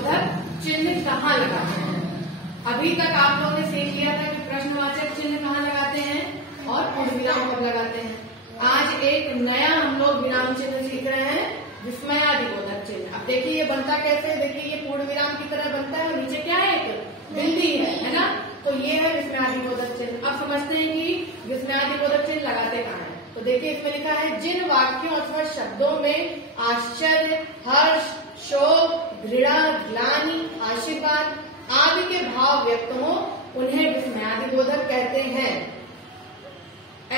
विस्मयादिबोधक चिन्ह कहाँ लगाते हैं। अभी तक आप लोगों ने सीख लिया था कि प्रश्नवाचक चिन्ह कहाँ लगाते हैं और पूर्ण विराम कब लगाते हैं। आज एक नया हम लोग विराम चिन्ह सीख रहे हैं, विस्मयादिबोधक चिन्ह। अब देखिए ये बनता कैसे है, देखिए ये पूर्ण विराम की तरह बनता है और नीचे क्या है, एक बिंदी है ना। तो ये है विस्मयादिबोधक चिन्ह। अब समझते हैं कि विस्मयादिबोधक चिन्ह लगाते कहाँ है। तो देखिए इसमें लिखा है, जिन वाक्यों अथवा शब्दों में आश्चर्य, हर्ष, शोक, घृणा, ग्लानि, आशीर्वाद आदि के भाव व्यक्त हो उन्हें विस्मयादिबोधक कहते हैं।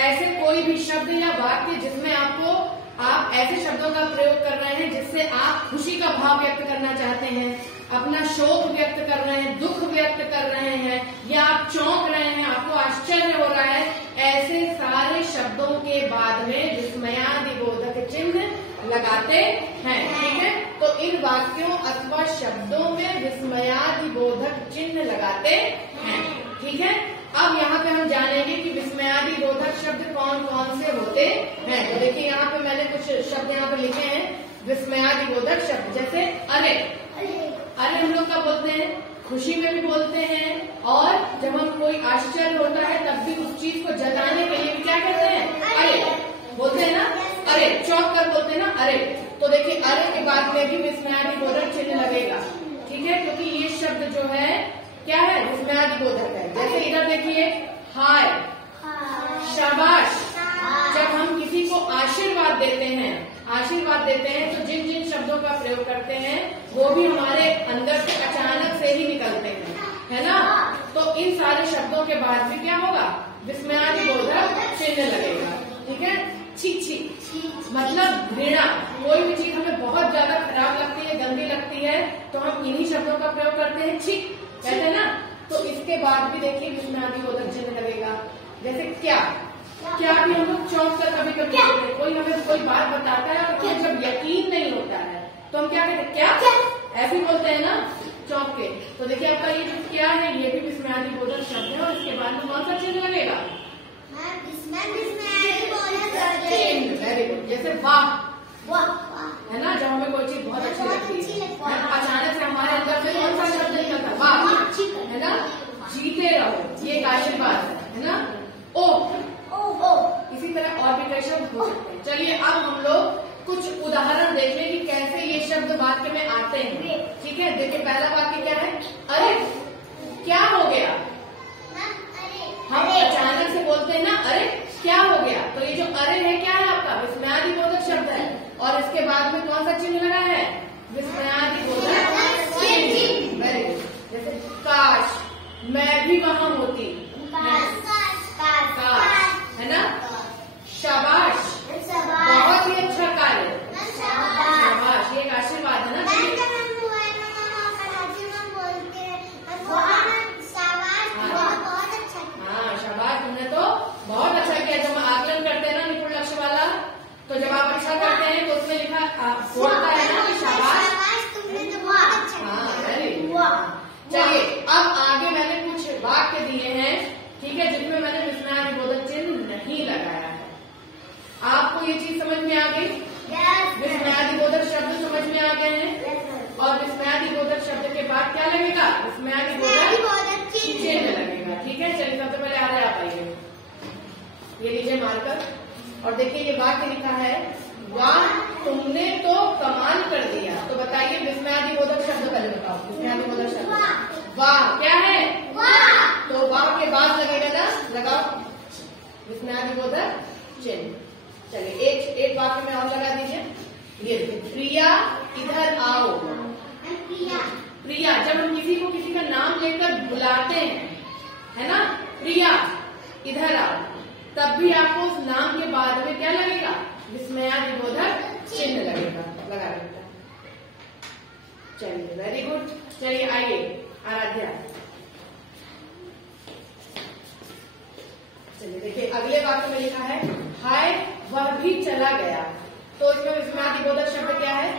ऐसे कोई भी शब्द या वाक्य जिसमें आप ऐसे शब्दों का प्रयोग कर रहे हैं जिससे आप खुशी का भाव व्यक्त करना चाहते हैं, अपना शोक व्यक्त कर रहे हैं, दुख व्यक्त कर रहे हैं, या आप चौंक रहे हैं, आपको आश्चर्य हो रहा है, ऐसे सारे शब्दों के बाद में विस्मयादिबोधक चिन्ह लगाते हैं। ठीक है, तो इन वाक्यों अथवा शब्दों में विस्मयादिबोधक चिन्ह लगाते हैं। ठीक है, अब यहाँ पे हम जानेंगे कि विस्मयादिबोधक शब्द कौन कौन से होते हैं। तो देखिए यहाँ पे मैंने कुछ शब्द यहाँ पे लिखे हैं विस्मयादिबोधक शब्द, जैसे अरे। अरे हम लोग क्या बोलते हैं, खुशी में भी बोलते हैं, और जब हम कोई आश्चर्य होता है तब भी उस चीज को जताने के लिए भी क्या करते हैं, अरे बोलते हैं ना। अरे चौंक कर बोलते हैं ना, अरे। तो देखिए अरे के बाद में भी विस्मयादिबोधक चिन्ह लगेगा। ठीक है, क्योंकि ये शब्द जो है क्या है, विस्मयादिबोधक है। जैसे इधर देखिए, हाय, शाबाश। जब हम किसी को आशीर्वाद देते हैं तो जिन जिन शब्दों का प्रयोग करते हैं वो भी हमारे अंदर से अचानक से ही निकलते हैं, है ना। तो इन सारे शब्दों के बाद भी क्या होगा, विस्मयादिबोधक चिन्ह लगेगा। ठीक है, छी छी मतलब घृणा। कोई भी चीज हमें बहुत ज्यादा खराब लगती है, गंदी लगती है, तो हम इन्हीं शब्दों का प्रयोग करते हैं, छी कहते हैं ना। तो इसके बाद भी देखिए विस्मयादिबोधक चिन्ह लगेगा। जैसे क्या भी हम लोग चौंक कर कभी कभी बोलते हैं, कोई हमें कोई बात बताता है और हमें जब यकीन नहीं होता है तो हम क्या कहते हैं, क्या ऐसे बोलते हैं ना, चौंक के। तो देखिए आपका ये जो क्या है ये भी विस्मयादिबोधक शब्द है, और इसके बाद में कौन सा चिन्ह लगेगा, वेरी गुड। जैसे वाह, है ना, जब हमें कोई चीज बहुत अच्छी लगती है, अचानक से हमारे अंदर से कौन सा शब्द निकलता है, वाह, है ना। जीते रहो, ये एक आशीर्वाद है ना। ओ, इसी तरह और भी कई शब्द हो सकते हैं। चलिए अब हम लोग कुछ उदाहरण देख लें कि कैसे ये शब्द वाक्य में आते हैं। ठीक है, देखिए पहला वाक्य क्या है, अरे क्या हो गया। हम अचानक से बोलते हैं ना, अरे क्या हो गया। तो ये जो अरे है क्या है, आपका विस्मयादिबोधक शब्द है, और इसके बाद में कौन सा चिन्ह लगा है, विस्मयादिबोधक चिन्ह। Very good. जैसे काश मैं भी वहां होती, है ना। शाबाश, बहुत ही अच्छा कार्य, शाबाश, ये एक आशीर्वाद है ना। हाँ, शाबाश, तुमने तो बहुत अच्छा किया। जब हम आकलन करते हैं ना निपुण लक्ष्य वाला, तो जब आप अच्छा करते हैं तो उसमें लिखा बोलता है ना कि शाबाश, तुमने तो बहुत अच्छा। हाँ, वेरी गुड। चलिए अब आगे मैंने कुछ वाक्य दिए हैं, ठीक है, जिसमें मैंने विस्मयादिबोधक चिन्ह नहीं लगाया है। आपको ये चीज समझ में आ गई, विस्मयादिबोधक शब्द समझ में आ गए हैं, और विस्मयादिबोधक शब्द के बाद क्या लगेगा, विस्मयादिबोधक चिन्ह लगेगा। ठीक है, चलिए सबसे पहले आ रहा है, आप आइए, ये लीजिए मार्कर, और देखिए ये वाक्य लिखा है, वाह तुमने तो कमाल कर दिया। तो बताइए विस्मयादिबोधक शब्द पहले बताओ, विस्मयादिबोधक शब्द वाह क्या है, वाह। तो वाह के बाद लगेगा ना, लगाओ विस्मयादिबोधक चिन्ह। चलिए एक वाक्य में और लगा दीजिए, ये प्रिया इधर आओ। प्रिया, जब हम किसी को किसी का नाम लेकर बुलाते हैं, है ना, प्रिया इधर आओ, तब भी आपको उस नाम के बाद में क्या लगेगा, विस्मयादिबोधक चिन्ह लगेगा, लगा देता। चलिए वेरी गुड। चलिए आइए आराध्या, चलिए देखिए अगले वाक्य में लिखा है, हाय वह भी चला गया। तो इसमें विस्मयादिबोधक शब्द क्या है,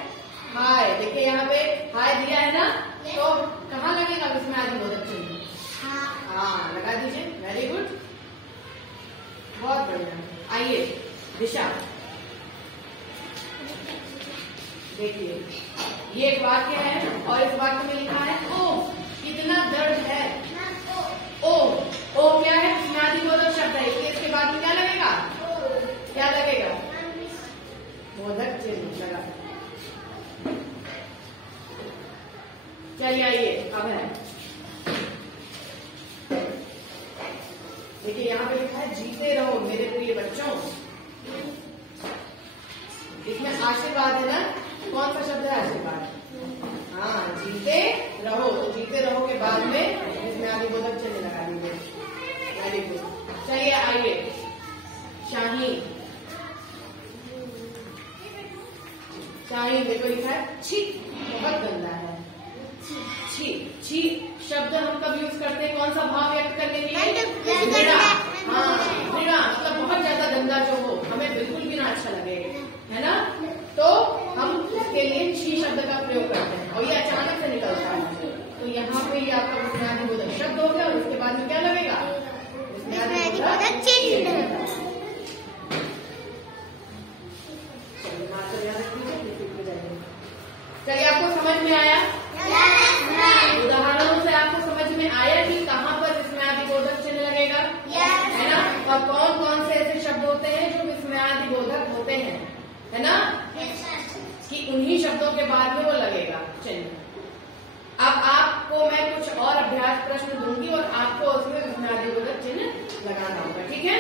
हाय। देखिए यहाँ पे हाय दिया है ना, तो कहाँ लगेगा विस्मयादिबोधक चिन्ह, हाँ लगा दीजिए, वेरी गुड, बहुत बढ़िया। आइए दिशा, देखिए ये एक वाक्य है, और इस वाक्य में चलिए आइए अब है, देखिए यहाँ पे लिखा है जीते रहो मेरे प्रिय बच्चों। इसमें आशीर्वाद है ना, कौन सा शब्द है आशीर्वाद? हाँ, जीते रहो। तो जीते रहो के बाद में इसमें आदिबोधक चिन्ह लगा दीजिए। Very good. चलिए आइए, शाहीन। शाहीन देखो लिखा है छी, बहुत गंदा है छी। छी शब्द हम कब यूज करते हैं, कौन सा भाव व्यक्त करने के लिए? घृणा। हाँ, घृणा मतलब बहुत ज्यादा गंदा जो हो, हमें बिल्कुल भी ना अच्छा लगे, है ना। तो हम इसके लिए छी शब्द का प्रयोग करते हैं और ये अचानक से निकलता है। तो यहाँ पे ये आपका विस्मयादिबोधक शब्द हो गया और उसके बाद में क्या लगेगा? विस्मयादिबोधक चिन्ह। चलिए, आपको समझ में आया? उदाहरणों से आपको समझ में आया कि कहाँ पर विस्मयादिबोधक चिन्ह लगेगा, है ना। और कौन कौन से ऐसे शब्द होते हैं जो विस्मयादिबोधक होते हैं, है ना, कि उन्हीं शब्दों के बाद में वो लगेगा चिन्ह। अब आपको मैं कुछ और अभ्यास प्रश्न दूंगी और आपको उसमें विस्मयादिबोधक चिन्ह लगाना होगा, ठीक है।